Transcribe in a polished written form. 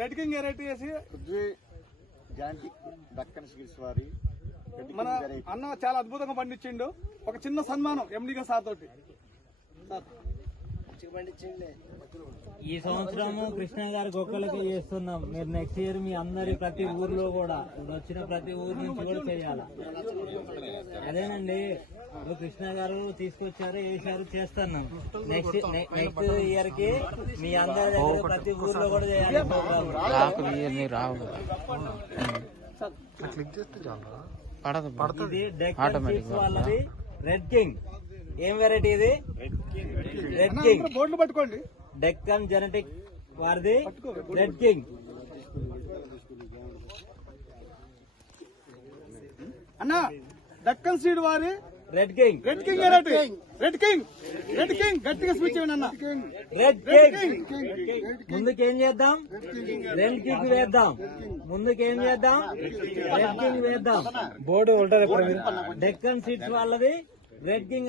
Red king variety వేసి Deccan sweets వారి మన అన్న చాలా అద్భుతంగా పండించిండు. ఒక చిన్న సన్మానం ఎండిగా సార్ తోటి. ఈ సంవత్సరము కృష్ణ గారి గొక్కలకి చేస్తున్నాం. మీరు నెక్స్ట్ ఇయర్ మీ అందరి ప్రతి ఊర్లో కూడా వచ్చిన ప్రతి ఊరు నుంచి కూడా చేయాలి. అదేనండి, ఇప్పుడు కృష్ణ గారు తీసుకొచ్చారు, వేసారు, చేస్తున్నాం. నెక్స్ట్ ఇయర్ కి మీ అందరి దగ్గర ప్రతి ఊర్లో కూడా చేయాలి ప్రోగ్రామ్. ఇది డెక్కన్ సీడ్స్ వాళ్ళది రెడ్ కింగ్. ఏం వెరైటీ ఇది? Red king. బోర్డులు పట్టుకోండి. డెక్కన్ జెనెటిక్ వారిది రెడ్ కింగ్. అన్న డక్కన్ సీడ్ వారి red king. Red king variety. Red king. Red king గట్టిగా స్పీచ్ చేయండి అన్న. Red king. ముందుకేం చేద్దాం? రెడ్ కింగ్ వేద్దాం. ముందుకేం చేద్దాం? రెడ్ కింగ్ వేద్దాం. బోర్డు ఉంటుంది. డెక్కన్ సీడ్స్ వాళ్ళది రెడ్ కింగ్.